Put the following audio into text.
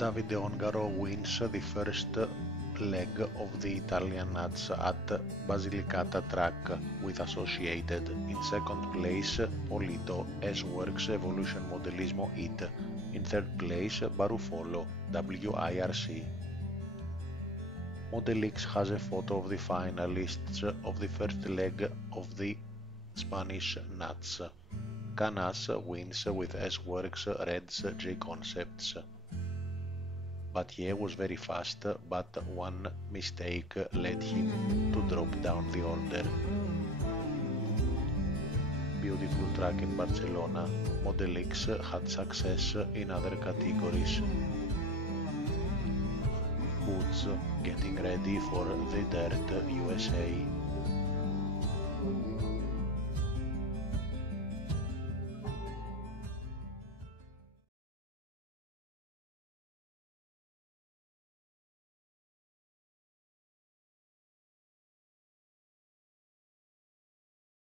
Davide Ongaro wins the first leg of the Italian Nuts at Basilicata track with Associated. In second place, Polito S-Works Evolution Modelismo IT. In third place, Barufolo WIRC. Model X has a photo of the finalists of the first leg of the Spanish Nuts. Canas wins with S-Works Reds J Concepts. Battier was very fast, but one mistake led him to drop down the order. Beautiful track in Barcelona. Model X had success in other categories. Woods getting ready for the Dirt USA.